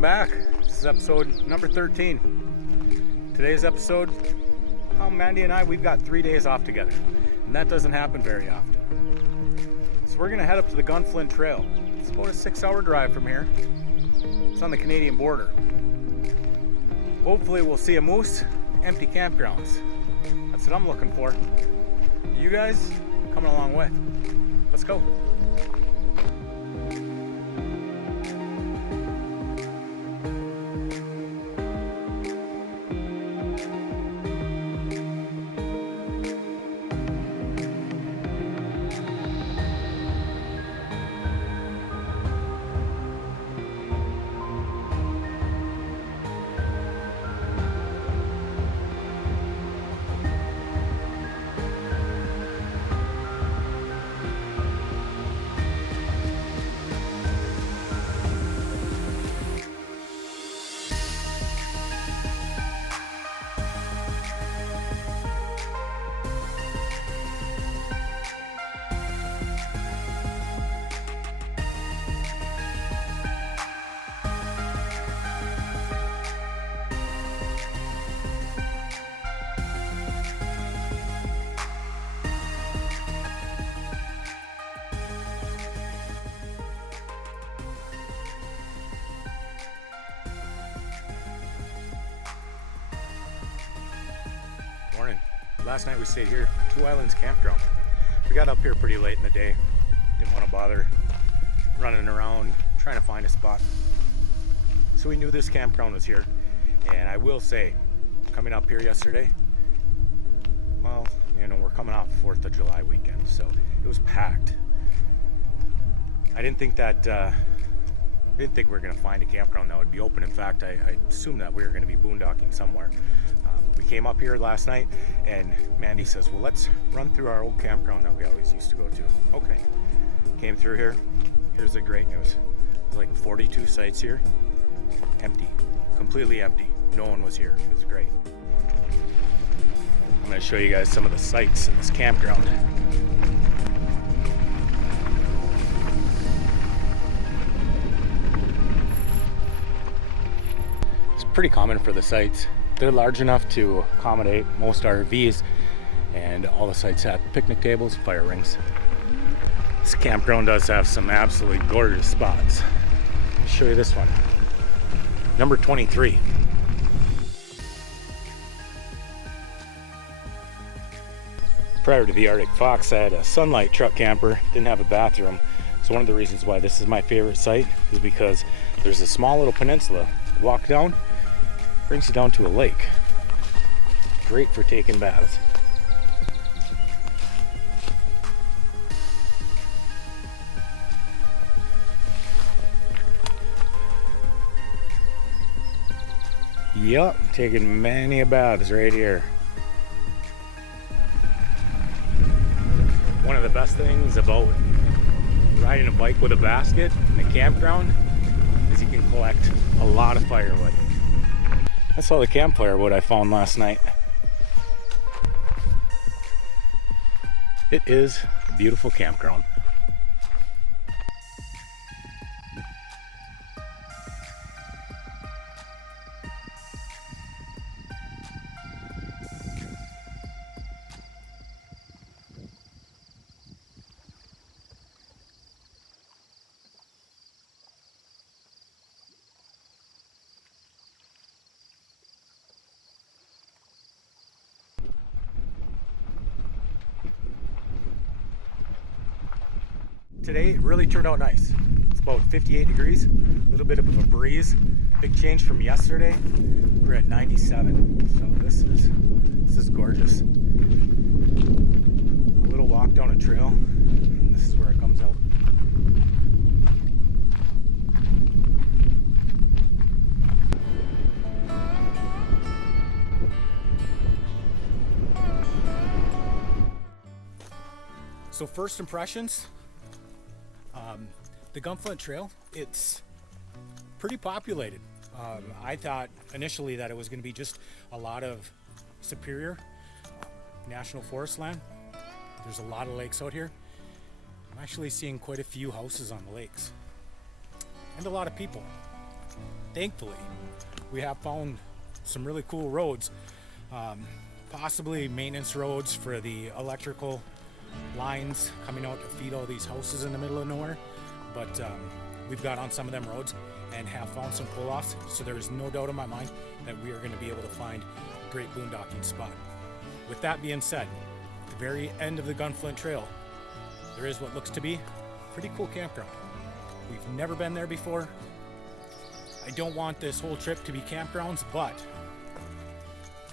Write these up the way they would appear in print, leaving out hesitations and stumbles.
Welcome back. This is episode number 13. Today's episode, Mandi and I, we've got 3 days off together, and that doesn't happen very often. So we're gonna head up to the Gunflint Trail. It's about a 6-hour drive from here. It's on the Canadian border. Hopefully we'll see a moose, empty campgrounds. That's what I'm looking for. You guys coming along with. Let's go. Morning. Last night we stayed here, Two Islands Campground. We got up here pretty late in the day. Didn't want to bother running around trying to find a spot. So we knew this campground was here. And I will say, coming up here yesterday, well, you know, we're coming off 4th of July weekend, so it was packed. I didn't think we were going to find a campground that would be open. In fact, I assumed that we were going to be boondocking somewhere. We came up here last night and Mandi says, well, let's run through our old campground that we always used to go to. Okay. Came through here. Here's the great news. There's like 42 sites here. Empty. Completely empty. No one was here. It was great. I'm going to show you guys some of the sites in this campground. It's pretty common for the sites. They're large enough to accommodate most RVs, and all the sites have picnic tables, fire rings. This campground does have some absolutely gorgeous spots. Let me show you this one. Number 23. Prior to the Arctic Fox, I had a Sunlight truck camper, didn't have a bathroom. So one of the reasons why this is my favorite site is because there's a small little peninsula. Walk down, brings you down to a lake. Great for taking baths. Yup, taking many a baths right here. One of the best things about riding a bike with a basket in a campground is you can collect a lot of firewood. That's all the campfire wood I found last night. It is a beautiful campground. Today it really turned out nice. It's about 58 degrees, a little bit of a breeze. Big change from yesterday. We're at 97, so this is gorgeous. A little walk down a trail. This is where it comes out. So first impressions. The Gunflint Trail, it's pretty populated. I thought initially that it was going to be just a lot of Superior National Forest land. There's a lot of lakes out here. I'm actually seeing quite a few houses on the lakes and a lot of people. thankfully, we have found some really cool roads, possibly maintenance roads for the electrical lines coming out to feed all these houses in the middle of nowhere. But we've got on some of them roads and have found some pull-offs, so there is no doubt in my mind that we are going to be able to find a great boondocking spot. With that being said, at the very end of the Gunflint Trail, there is what looks to be a pretty cool campground. We've never been there before. I don't want this whole trip to be campgrounds, but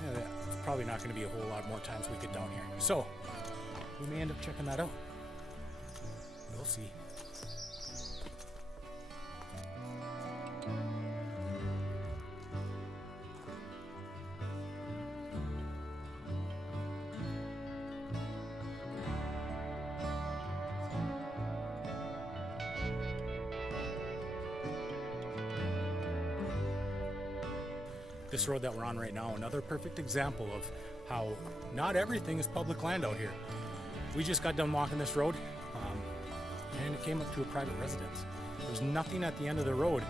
yeah, it's probably not going to be a whole lot more times we get down here. So we may end up checking that out. We'll see. This road that we're on right now, another perfect example of how not everything is public land out here. We just got done walking this road and it came up to a private residence. There's nothing at the end of the road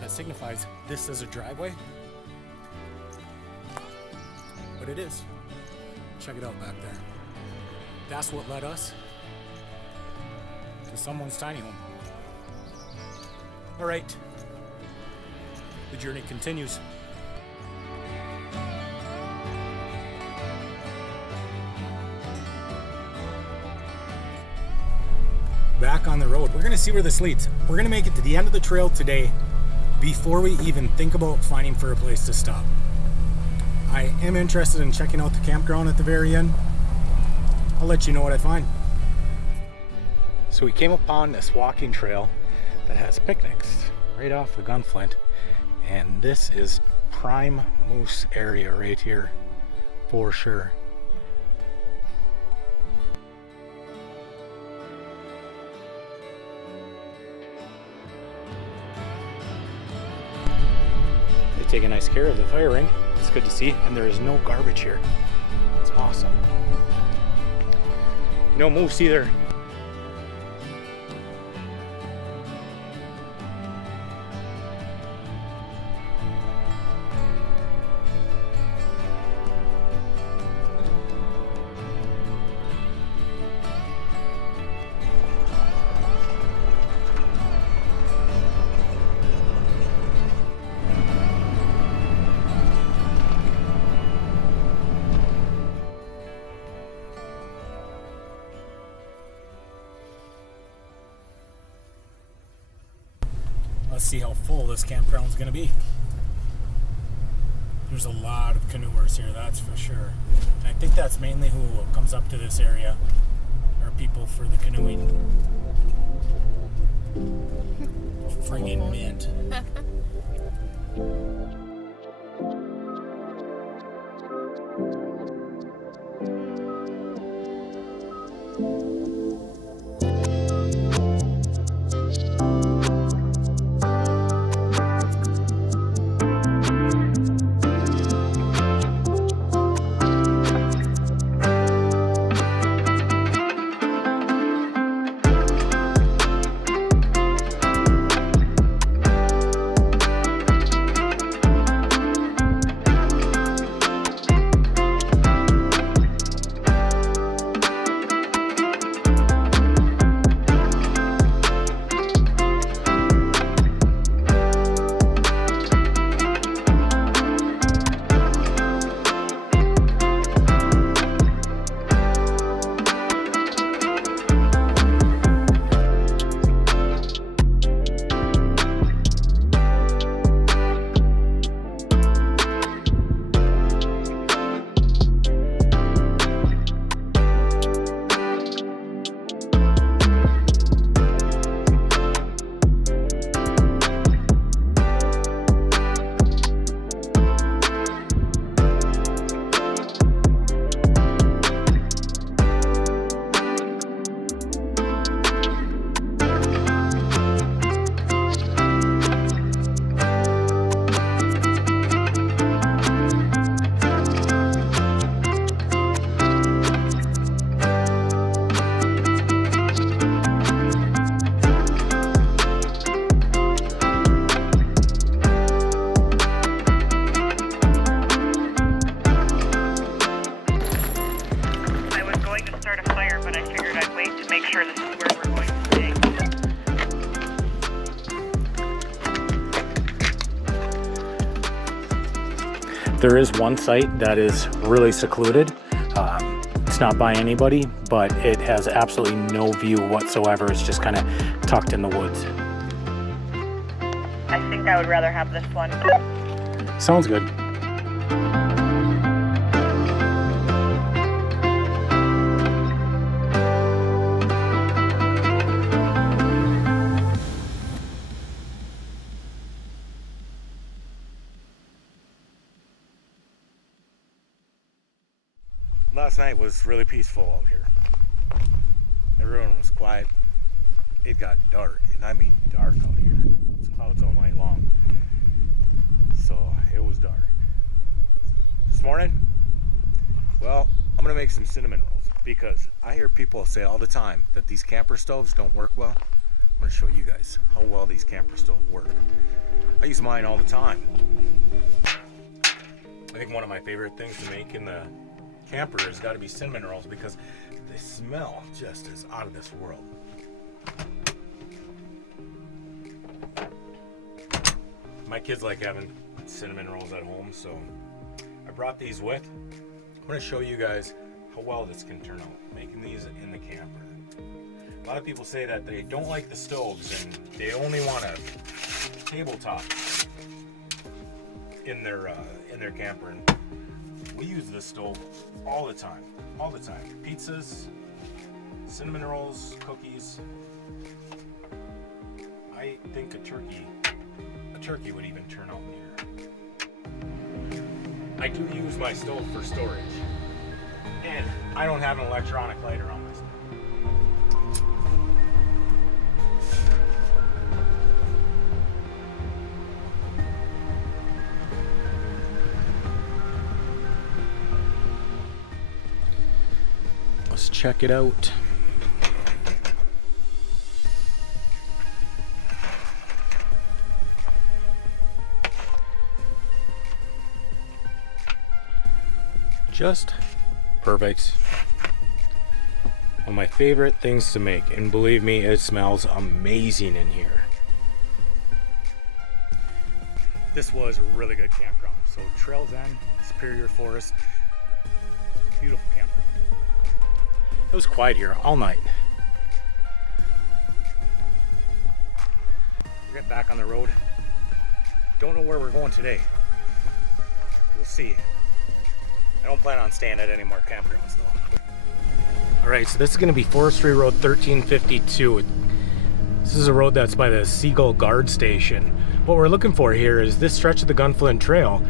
that signifies this is a driveway, but it is. Check it out back there. That's what led us to someone's tiny home. All right, the journey continues. Back on the road. We're gonna see where this leads. We're gonna make it to the end of the trail today before we even think about finding for a place to stop. I am interested in checking out the campground at the very end. I'll let you know what I find. So we came upon this walking trail that has picnics right off the Gunflint, and this is prime moose area right here for sure. Taking nice care of the fire ring. It's good to see, and there is no garbage here. It's awesome. No moose either. Let's see how full this campground's gonna be. There's a lot of canoers here, that's for sure. And I think that's mainly who comes up to this area, are people for the canoeing. Friggin' mint. There is one site that is really secluded. It's not by anybody, but it has absolutely no view whatsoever. It's just kind of tucked in the woods. I think I would rather have this one. Sounds good. Last night was really peaceful out here. Everyone was quiet. It got dark, and I mean dark out here. It's clouds all night long. So it was dark. This morning, well, I'm gonna make some cinnamon rolls because I hear people say all the time that these camper stoves don't work well. I'm gonna show you guys how well these camper stoves work. I use mine all the time. I think one of my favorite things to make in the camper has got to be cinnamon rolls because they smell just as out of this world. My kids like having cinnamon rolls at home, so I brought these with. I'm going to show you guys how well this can turn out, making these in the camper. A lot of people say that they don't like the stoves and they only want a tabletop in their camper. And we use this stove all the time. Pizzas, cinnamon rolls, cookies. I think a turkey would even turn out here. I do use my stove for storage, and I don't have an electronic lighter on my stove. Let's check it out. Just perfect. One of my favorite things to make, and believe me, it smells amazing in here. This was a really good campground. So Trails End, Superior Forest, beautiful campground. It was quiet here all night. We're getting back on the road. Don't know where we're going today. We'll see. I don't plan on staying at any more campgrounds though. Alright, so this is going to be Forestry Road 1352. This is a road that's by the Seagull Guard Station. What we're looking for here is this stretch of the Gunflint Trail,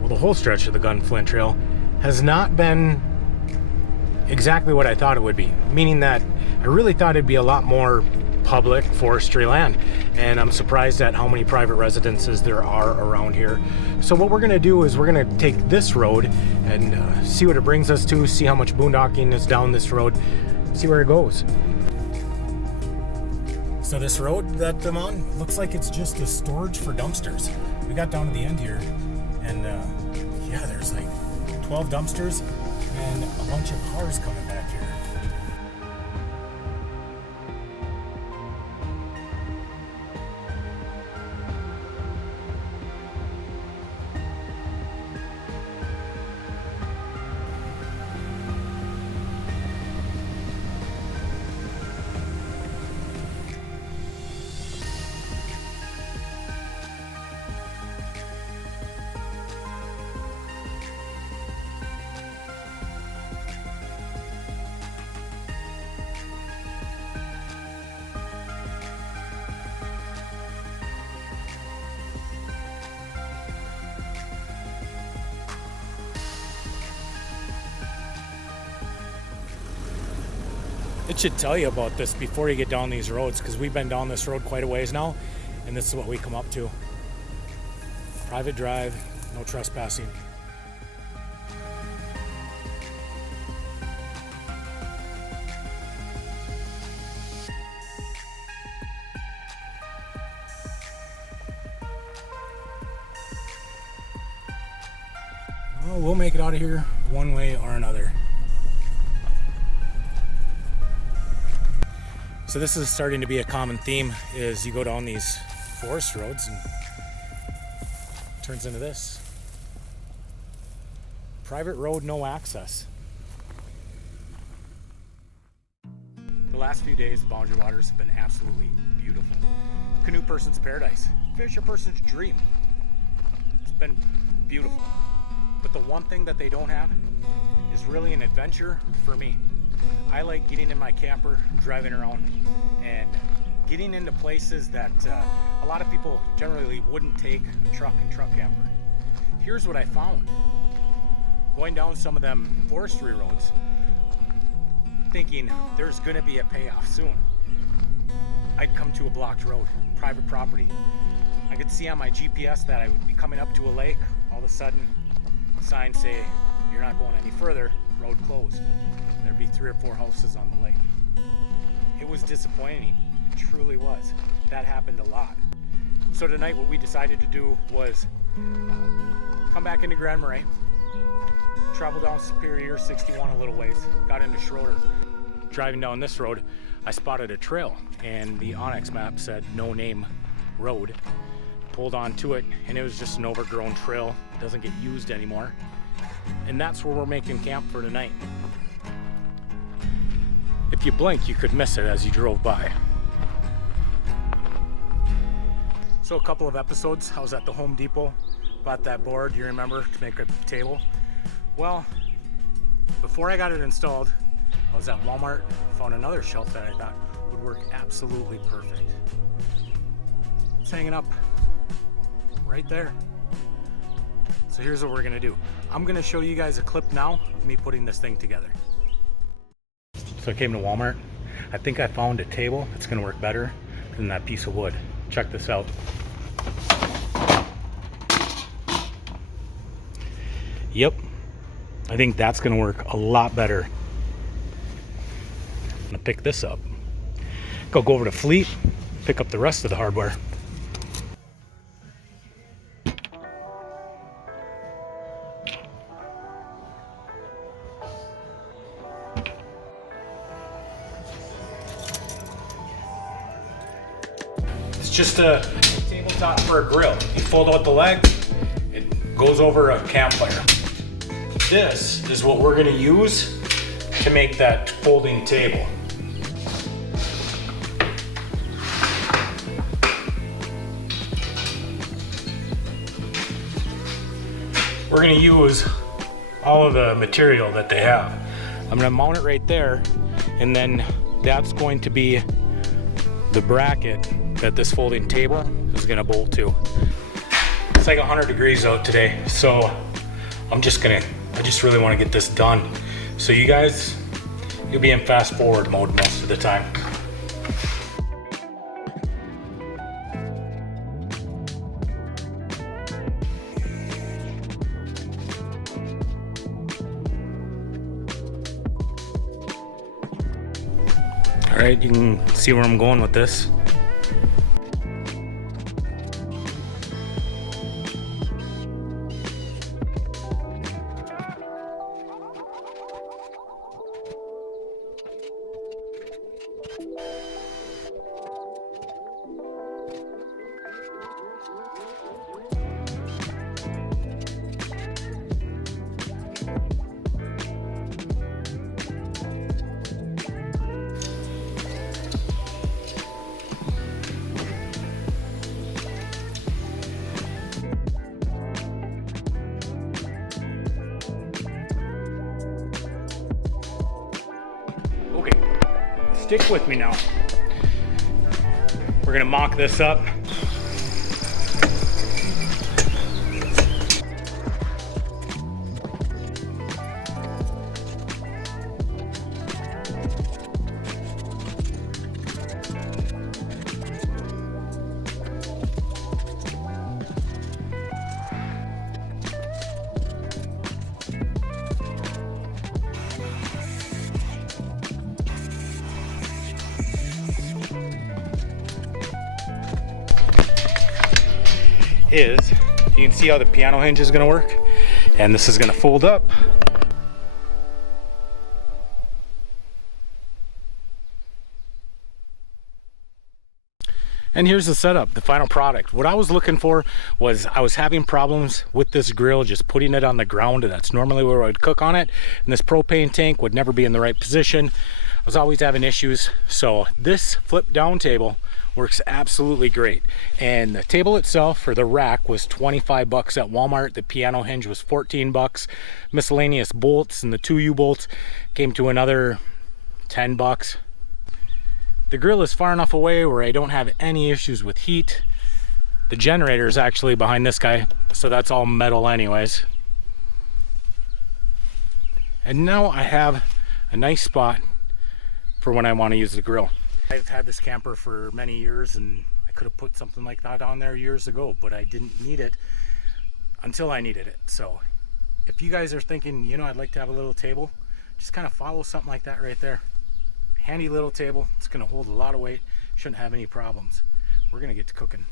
well, the whole stretch of the Gunflint Trail has not been exactly what I thought it would be, meaning that I really thought it'd be a lot more public forestry land, and I'm surprised at how many private residences there are around here. So what we're going to do is we're going to take this road and see what it brings us to, see how much boondocking is down this road, see where it goes. So this road that I'm on looks like it's just a storage for dumpsters. We got down to the end here, and yeah, there's like 12 dumpsters and a bunch of cars coming back here. It should tell you about this before you get down these roads, because we've been down this road quite a ways now, and this is what we come up to. Private drive, no trespassing. Well, we'll make it out of here one way or another. So this is starting to be a common theme, is you go down these forest roads and it turns into this. Private road, no access. The last few days, the Boundary Waters have been absolutely beautiful. Canoe person's paradise, fisher person's dream. It's been beautiful. But the one thing that they don't have is really an adventure for me. I like getting in my camper, driving around, and getting into places that a lot of people generally wouldn't take a truck and truck camper. Here's what I found. Going down some of them forestry roads, thinking there's gonna be a payoff soon. I'd come to a blocked road, private property. I could see on my GPS that I would be coming up to a lake. All of a sudden, signs say, you're not going any further, road closed. There'd be 3 or 4 houses on the lake. It was disappointing, it truly was. That happened a lot. So tonight what we decided to do was come back into Grand Marais, travel down Superior 61 a little ways, got into Schroeder. Driving down this road, I spotted a trail, and the Onyx map said no name road. Pulled onto it, and it was just an overgrown trail. It doesn't get used anymore. And that's where we're making camp for tonight. If you blink, you could miss it as you drove by. So a couple of episodes, I was at the Home Depot, bought that board, you remember, to make a table. Well, before I got it installed, I was at Walmart, found another shelf that I thought would work absolutely perfect. It's hanging up right there. So here's what we're gonna do. I'm gonna show you guys a clip now of me putting this thing together. So I came to Walmart. I think I found a table that's gonna work better than that piece of wood. Check this out. Yep, I think that's gonna work a lot better. I'm gonna pick this up. Go over to Fleet, pick up the rest of the hardware. It's just a tabletop for a grill. You fold out the legs, it goes over a campfire. This is what we're gonna use to make that folding table. We're gonna use all of the material that they have. I'm gonna mount it right there, and then that's going to be the bracket that this folding table is gonna bolt to. It's like 100 degrees out today, so I just really wanna get this done. So you guys, you'll be in fast forward mode most of the time. All right, you can see where I'm going with this. Stick with me now. We're gonna mock this up. You can see how the piano hinge is going to work, and this is going to fold up. And here's the setup, the final product. What I was looking for was, I was having problems with this grill, just putting it on the ground, and that's normally where I would cook on it. And this propane tank would never be in the right position. I was always having issues. So this flip down table works absolutely great. And the table itself for the rack was 25 bucks at Walmart. The piano hinge was 14 bucks. Miscellaneous bolts and the 2 U-bolts came to another 10 bucks. The grill is far enough away where I don't have any issues with heat. The generator is actually behind this guy, so that's all metal anyways. And now I have a nice spot for when I want to use the grill. I've had this camper for many years, and I could have put something like that on there years ago, but I didn't need it until I needed it. So if you guys are thinking, you know, I'd like to have a little table, just kind of follow something like that right there. Handy little table. It's going to hold a lot of weight. Shouldn't have any problems. We're going to get to cooking.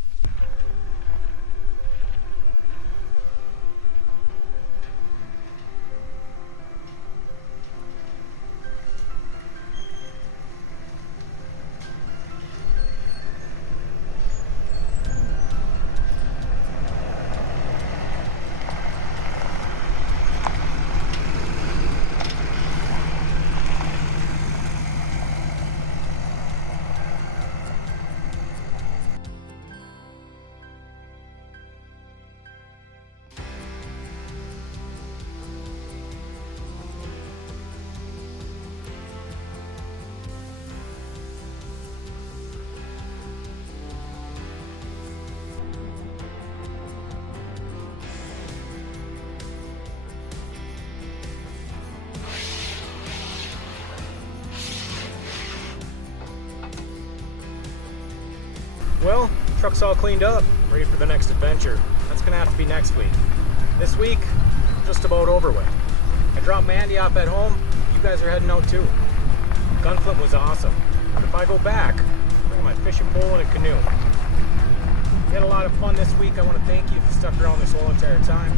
Well, truck's all cleaned up, ready for the next adventure. That's gonna have to be next week. This week, just about over with. I dropped Mandi off at home. You guys are heading out too. Gunflint was awesome. But if I go back, I'll bring my fishing pole and a canoe. We had a lot of fun this week. I want to thank you if you stuck around this whole entire time.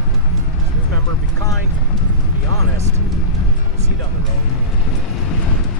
Just remember, be kind, be honest. See you down the road.